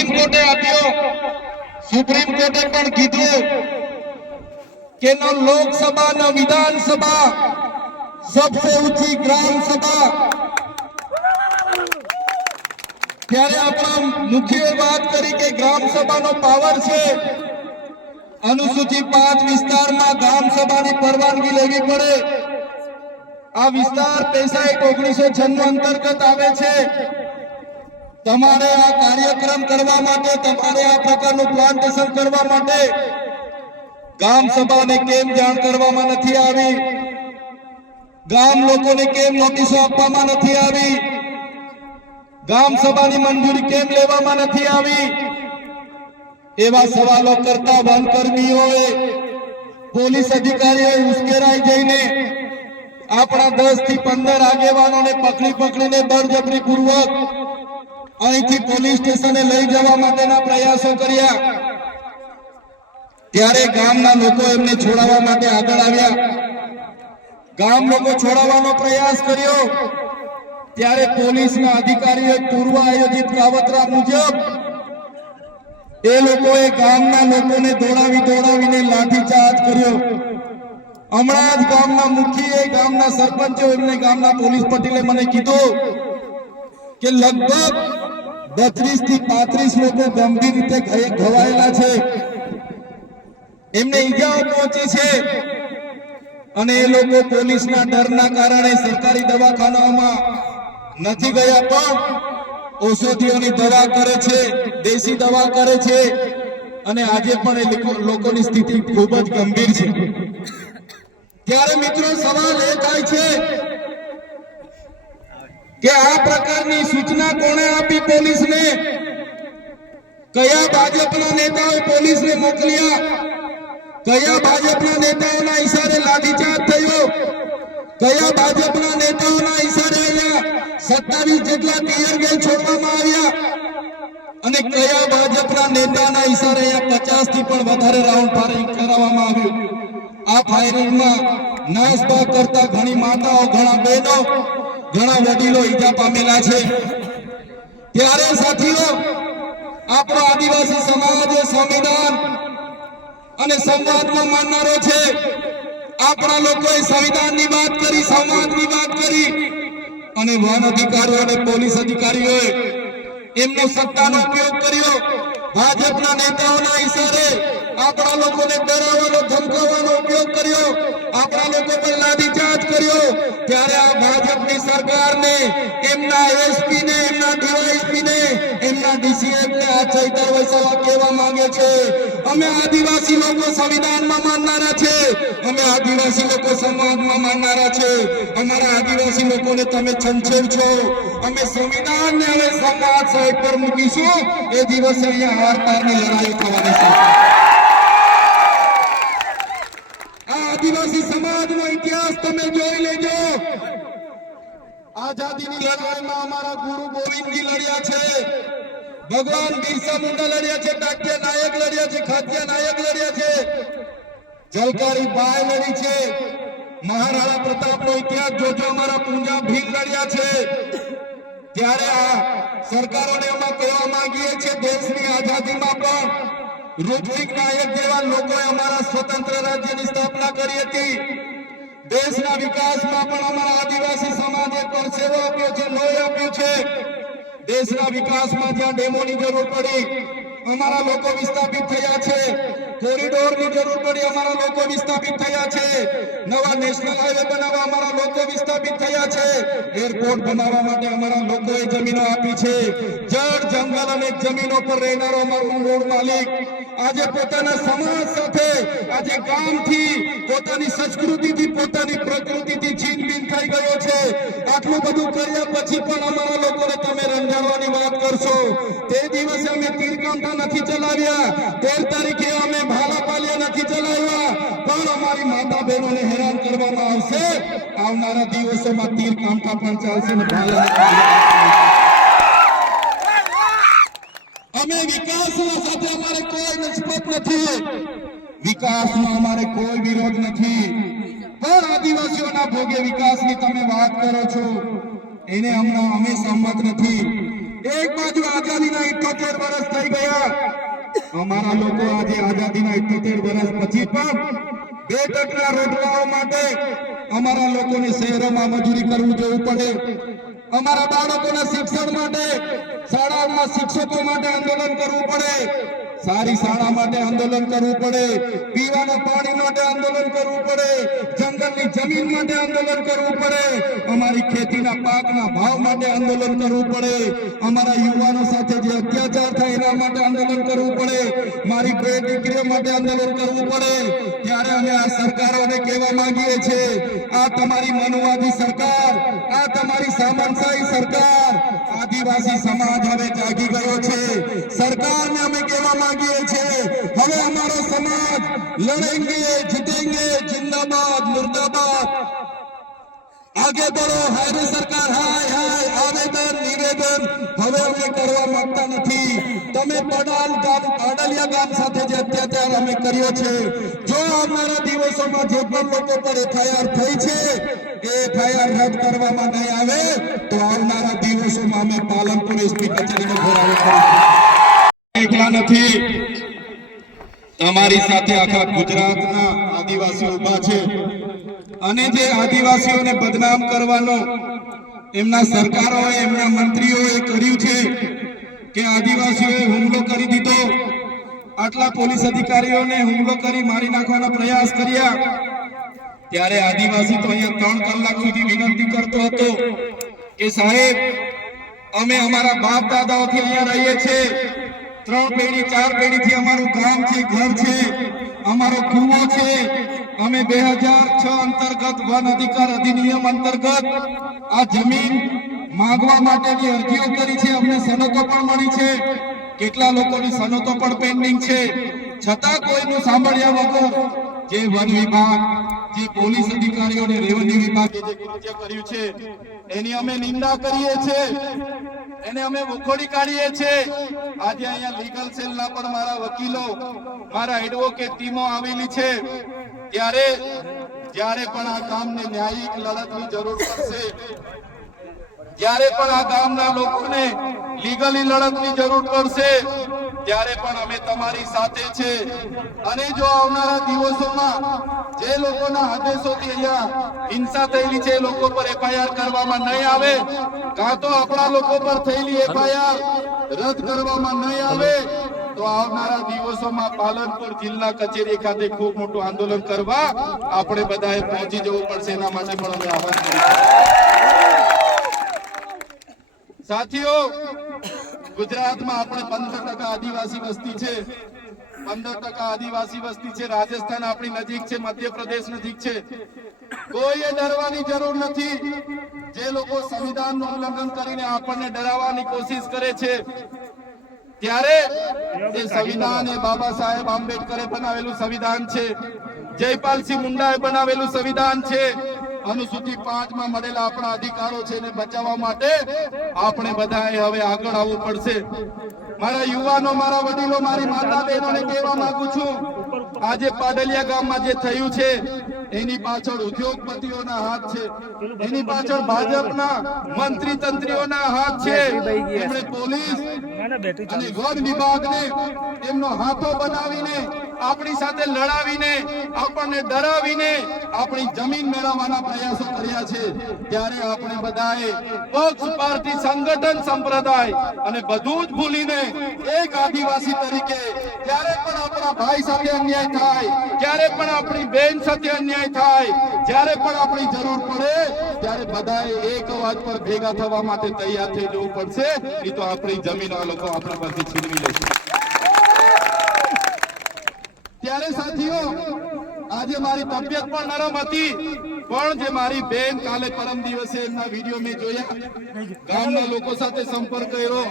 Supreme કોર્ટે આપ્યો। Supreme કોર્ટે પણ કીધું કે ન લોકસભા ન વિધાનસભા, सबसे ऊंची ग्राम सभा। ત્યારે આપણા મુખ્ય વાત કરી કે ગ્રામ સભાનો પાવર છે। અનુસૂચિત 5 વિસ્તારમાં ગ્રામ સભાની પરવાનગી લેવી પડે। આ વિસ્તાર 1996 અંતર્ગત આવે છે। તમારે આ કાર્યક્રમ કરવા માટે, તમારે આ પ્રકારનું પ્લાન્ટેશન કરવા માટે ગ્રામ સભાને કેમ જાણ કરવામાં નથી આવી? ગામ લોકોને કેમ નોટિસો આપવામાં નથી આવી? ગામ સભાની મંજૂરી કેમ લેવામાં નથી આવી? એવા સવાલો કરતા વનકર્મીઓએ, પોલીસ અધિકારીઓએ ઉશ્કેરાઈ જઈને આપણા 10 થી 15 આગેવાનોને પકડીને બળજબરી પૂર્વક અહીંથી પોલીસ સ્ટેશને લઈ જવા માટેના પ્રયાસો કર્યા। ત્યારે ગામના લોકો એમને છોડાવવા માટે આગળ આવ્યા। ગામ લોકો છોડાવવાનો પ્રયાસ કર્યો ત્યારે પોલીસના અધિકારીઓએ પૂર્વ આયોજિત કાવતરા મુજબ એ લોકોએ ગામના લોકોને દોડાવીને લાઠીચાર્જ કર્યો। હમણાં જ ગામના મુખીએ, ગામના સરપંચો, એમને ગામના પોલીસ પટેલે મને કીધું કે લગભગ 32 થી 35 લોકો ગંભીર રીતે ઘવાયેલા છે, એમને ઈજાઓ પહોંચી છે અને એ લોકો પોલીસના ડરના કારણે સરકારી દવાખાનાઓમાં નથી ગયા, પણ ઔષધિઓની દવા કરે છે, દેશી દવા કરે છે અને આજે પણ એ લોકોની સ્થિતિ ખૂબ જ ગંભીર છે। ત્યારે મિત્રો સવાલ એ થાય છે કે આ પ્રકારની સૂચના કોણે આપી પોલીસને? કયા ભાજપના નેતાઓએ પોલીસને મોકલ્યા? કયા ભાજપના નેતાઓના ઈશારે લાઠીચાર્જ થયો? કયા ભાજપના નેતાઓના ઈશારે અહીંયા 27 જેટલા ટીયર ગેસ છોડવામાં આવ્યા? અને કયા ભાજપના નેતાના ઈશારે અહીંયા 50 થી પણ વધારે રાઉન્ડ ફાયરિંગ કરાવવામાં આવ્યું? આ ફાયરિંગમાં નાસભાગ કરતા ઘણી માતાઓ, ઘણા બહેનો, ઘણા વડીલો ઈજા પામેલા છે। ત્યારે સાથીઓ, આપણો આદિવાસી સમાજ સંવિધાન અને સંવાદમાં માનનારો છે। આપણા લોકોએ સંવિધાનની વાત કરી, સંવાદની વાત કરી અને વન અધિકારીઓ અને પોલીસ અધિકારીઓએ એમનો સત્તાનો ઉપયોગ કર્યો। ભાજપના નેતાઓના ઈશારે આપણા લોકોને ડરાવવાનો, ધમકાવવાનો ઉપયોગ કર્યો, આપણા લોકો પર લાઠીચાર્જ કર્યો। ત્યારે આ ભાજપની સરકારને, એમના એસપી ને, એમના ડીવાયએસપી ને, એમના ડીસીએફ ને આ ચૈતર વસાવા કહેવા માંગે છે, અમે આદિવાસી લોકો સંવિધાનમાં માનનારા છે, અમે આદિવાસી લોકો સંવાદમાં માનનારા છે, અમારા આદિવાસી લોકોને તમે છંછેડશો, અમે સંવિધાનને હવે સંવાદ સાઈડ પર મૂકીશું। એ દિવસે અહીંયા હાર-પારની લડાઈ થવાની છે। આ આદિવાસી સમાજનો ઇતિહાસ તમે જોઈ લેજો। આઝાદીની લડાઈમાં અમારા ગુરુ ગોવિંદજી લડ્યા છે, ભગવાન બિરસા મુંડા લડ્યા છે, ડાક્ટર નાયક લડ્યા છે, ખાદ્ય નાયક લડ્યા છે, જલકારી બાઈ લડી છે, મહારાણા પ્રતાપનો ઇતિહાસ જોજો, અમારા પૂંજા ભીલ લડ્યા છે। ત્યારે આ સરકારોને અમે કહેવા માંગીએ છીએ, દેશની આઝાદીમાં પણ રૂપસિંહ નાયક જેવા લોકોએ અમારા સ્વતંત્ર રાજ્યની સ્થાપના કરી હતી। દેશના વિકાસમાં પણ અમારા આદિવાસી સમાજે પરસેવો આપ્યો છે, લોહી આપ્યું છે। દેશના વિકાસમાં જ્યાં ડેમોની જરૂર પડી, અમારા લોકો વિસ્થાપિત થયા છે। કોરિડોરની જરૂર પડી, અમારા લોકો વિસ્થાપિત થયા છે। નવા નેશનલ હાઈવે બનાવવા અમારા લોકો વિસ્થાપિત થયા છે। એરપોર્ટ બનાવવા માટે અમારા લોકોએ જમીનો આપી છે। જળ, જંગલ અને જમીનો પર રહેનારો અમારો મૂળ માલિક આજે પોતાના સમાજ સાથે, આજે ગામથી, પોતાની સંસ્કૃતિથી, પોતાની પ્રકૃતિથી છીનબીન થઈ ગયો છે। આટલું બધું કર્યા પછી પણ અમારા લોકોને તમે રંજાડવાની વાત કરશો? તે દિવસે અમે તીરકાંઠા નથી ચલાવ્યા, 13 તારીખે અમે ભાલાપાલિયા નથી ચલાવ્યા, પણ અમારી માતા બહેનોને હેરાન કરવામાં આવશે। આવનારા દિવસોમાં તીરકાંઠા પણ ચાલશે ને ભાલા। અમે વિકાસના સાથે અમારે કોઈ નિસ્બત નથી, વિકાસનો અમારે કોઈ વિરોધ નથી, પણ આદિવાસીઓના ભોગે વિકાસની તમે વાત કરો છો, એને અમે સંમત નથી। એક બાજુ આઝાદીના 78 વર્ષ થઈ ગયા। અમારા લોકો આજે આઝાદીના 78 વર્ષ પછી પણ 2% રોટલાઓ માટે અમારા લોકોને શહેરોમાં મજૂરી કરવું જવું પડે, અમારા બાળકોના શિક્ષણ માટે શાળાઓમાં શિક્ષકો માટે આંદોલન કરવું પડે, સારી શાળા માટે આંદોલન કરવું પડે, પીવાના પાણી માટે આંદોલન કરવું પડે, જંગલની જમીન માટે આંદોલન કરવું પડે, અમારી ખેતીના પાકના ભાવ માટે આંદોલન કરવું પડે, અમારા યુવાનો સાથે જે અત્યાચાર થાય એના માટે આંદોલન કરવું પડે, મારી બે દીકરીઓ માટે આંદોલન કરવું પડે. ત્યારે અમે આ સરકારોને કહેવા માંગીએ છીએ, આ તમારી મનુવાદી સરકાર, આ તમારી સામંતશાહી સરકાર, આદિવાસી સમાજ હવે જાગી ગયો છે. સરકારને અમે કહેવા માંગીએ છીએ, હવે અમારો સમાજ લડેંગે જીतेंगे, जिंदाबाद मुर्दाबाद, आगे बढ़ो. हाय सरकार, हाय हाय, आवेदन निवेदन હવે અમે કરવા માંગતા નથી. તમે પાડલિયા ગામ સાથે જે અત્યાચાર અમે કર્યો છે, જો આવનારા દિવસોમાં જે પણ લોકો પર એફઆઈઆર થઈ છે એ એફઆઈઆર રદ કરવામાં નહીં આવે તો આવનારા દિવસોમાં અમે પાલનપુર એસપી કચેરીનો ઘેરાવો કરીશું. એકલા નથી, તમારી સાથે આખા ગુજરાતના આદિવાસીઓ ઉભા છે અને જે આદિવાસીઓને બદનામ કરવાનો એમના સરકારોએ, એમના મંત્રીઓએ કર્યું છે કે આદિવાસીઓએ હુમલો કરી દીધો, આટલા પોલીસ અધિકારીઓને હુમલો કરી મારી નાખવાના પ્રયાસ કર્યા, ત્યારે આદિવાસી તો અહીંયા 3 કલાક સુધી વિનંતી કરતો હતો કે સાહેબ, અમે અમારા બાપ દાદાઓથી અહીંયા રહીએ છીએ, 3 પેઢી 4 પેઢીથી અમારું ગામ છે, ઘર છે, અમારો કૂવો છે, અમે 2006 અંતર્ગત વન અધિકાર અધિનિયમ અંતર્ગત આ જમીન માંગવા માટેની અરજીઓ કરી છે, અમને સનતો પણ મળી છે, કેટલા લોકોની સનતો પણ પેન્ડિંગ છે, છતાં કોઈનું સાંભળ્યા વગર જે વન વિભાગ, જે પોલીસ અધિકારીઓ અને રેવન્યુ વિભાગે જે કૃત્ય કર્યું છે એની અમે નિંદા કરીએ છીએ, એને અમે વખોડી કાઢીએ છીએ. આજે અહીંયા લીગલ સેલના પણ મારા વકીલો, મારા એડવોકેટ ટીમો આવેલી છે. જ્યારે પણ આ ગામને ન્યાયિક લડતની જરૂર પડશે, જ્યારે પણ આ ગામના લોકોને લીગલી લડતની જરૂર પડશે, ત્યારે પણ અમે તમારી સાથે છે. અને જો આવનારા દિવસોમાં જે લોકોના આદેશોથી અહીંયા હિંસા થયેલી છે એ લોકો પર એફઆઈઆર કરવામાં નહીં આવે, કાં તો આપણા લોકો પર થયેલી એફઆઈઆર રદ કરવામાં નહીં આવે, તો આવનારા દિવસોમાં પાલનપુર જિલ્લા કચેરી ખાતે ખૂબ મોટું આંદોલન કરવા આપણે બધાએ પહોંચી જવું પડશે. એના માટે પણ અમે આહવાન કરીશું. સાથીઓ, ગુજરાતમાં આપણે 15% આદિવાસી વસ્તી છે, 15% આદિવાસી વસ્તી છે. રાજસ્થાન આપણી નજીક છે, મધ્યપ્રદેશ નજીક છે. કોઈએ ડરવાની જરૂર નથી. જે લોકો સંવિધાનનું ઉલ્લંઘન કરીને આપણને ડરાવવાની કોશિશ કરે છે, ત્યારે એ સંવિધાન એ બાબા સાહેબ આંબેડકરે બનાવેલું સંવિધાન છે, જયપાલસિંહ મુંડાએ બનાવેલું સંવિધાન છે. અનુસૂચિ 5 માં મળેલા આપણા અધિકારો છે એને બચાવવા માટે આપણે બધાએ હવે આગળ આવવું પડશે. મારા યુવાનો, મારા વડીલો, મારી માતા બહેનોને કહેવા માંગુ છું, આજે પાડલિયા ગામમાં જે થયું છે એની પાછળ ઉદ્યોગપતિઓના હાથ છે, એની પાછળ ભાજપના મંત્રી તંત્રીઓના હાથ છે. એમણે પોલીસ અને વન વિભાગને એમનો હાથો બનાવીને આપણી સાથે લડાવીને, આપણને ડરાવીને આપણી જમીન મેળવવાના પ્રયાસો કર્યા છે. ત્યારે આપણે બધાએ પક્ષ, પાર્ટી, સંગઠન, સંપ્રદાય અને બધું જ ભૂલીને એક આદિવાસી તરીકે જ્યારે પણ આપણા ભાઈ સાથે અન્યાય થાય, જ્યારે પણ આપણી બેન સાથે અન્યાય થાય, જ્યારે પણ આપણી જરૂર પડે ત્યારે બધાએ એક અવાજ પર ભેગા થવા માટે તૈયાર થઈ જવું પડશે. નહીં તો આપણી જમીન આ લોકો આપણા પરથી છીનવી લેશે. ત્યારે સાથીઓ, આજે મારી તબિયત પણ નરમ હતી, પણ જે મારી બેન કાલે પરમ દિવસે એમના વિડીયો મેં જોયા, ગામના લોકો સાથે સંપર્ક કર્યો,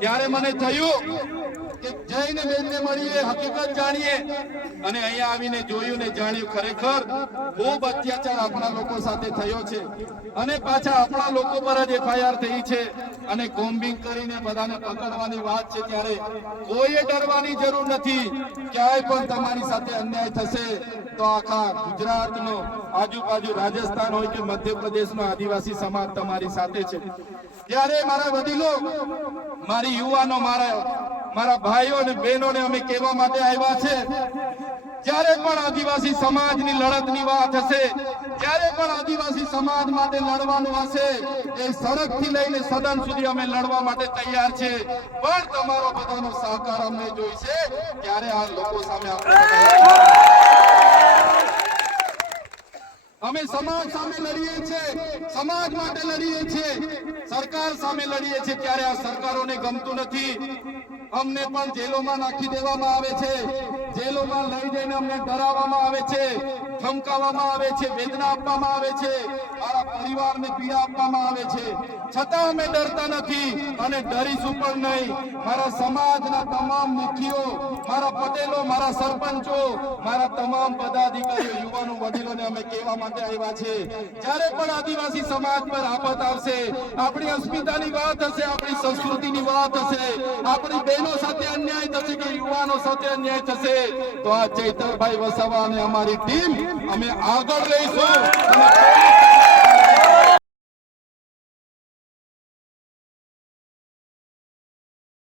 ત્યારે મને થયું કે જઈને બેનને મળીએ, હકીકત જાણીએ. અને અહીંયા આવીને જોયું ને જાણ્યું, ખરેખર ખૂબ અત્યાચાર આપણા લોકો સાથે થયો છે અને પાછા આપણા લોકો પર જ એફઆઈઆર થઈ છે અને કોમ્બિંગ કરીને બધાને પકડવાની વાત છે. ત્યારે કોઈએ ડરવાની જરૂર નથી. ક્યાંય પણ તમારી સાથે અન્યાય થશે તો આખા ગુજરાતનો, આજુબાજુ રાજસ્થાન હોય કે મધ્યપ્રદેશનો આદિવાસી સમાજ તમારી સાથે છે. ત્યારે મારા વડીલો, મારી યુવાનો, મારા મારા ભાઈઓ અને બહેનોને અમે કહેવા માટે આવ્યા છે, જ્યારે પણ આદિવાસી સમાજની લડતની વાત હશે, જ્યારે પણ આદિવાસી સમાજ માટે લડવાનું હશે, એ સડકથી લઈને સદન સુધી અમે લડવા માટે તૈયાર છે, પણ તમારો બધાનો સહકાર અમને જોઈશે, ત્યારે આ લોકો સામે અમે સમાજ સામે લડીએ છીએ, સમાજ માટે લડીએ છીએ, સરકાર સામે લડીએ છીએ, ત્યારે આ સરકારોને ગમતું નથી. અમને પણ જેલોમાં નાખી દેવામાં આવે છે, જેલોમાં લઈ જઈને અમને ડરાવવામાં આવે છે, ધમકાવવામાં આવે છે, વેદના આપવામાં આવે છે, મારા પરિવારને પીડા આપવામાં આવે છે, છતાં અમે ડરતા નથી અને ડરીશું પણ નહીં. મારા સમાજના તમામ મુખીઓ, મારા પટેલો, મારા સરપંચો, મારા તમામ પદાધિકારીઓ, યુવાનો, વડીલોને અમે કહેવા માટે આવ્યા છે, જ્યારે પણ આદિવાસી સમાજ પર આફત આવશે, આપણી અસ્મિતાની વાત હશે, આપણી સંસ્કૃતિની વાત હશે, આપણી બહેનો સાથે અન્યાય થશે કે યુવાનો સાથે અન્યાય થશે, તો આ ચૈતરભાઈ વસાવા અને અમારી ટીમ અમે આગળ રહીશું અને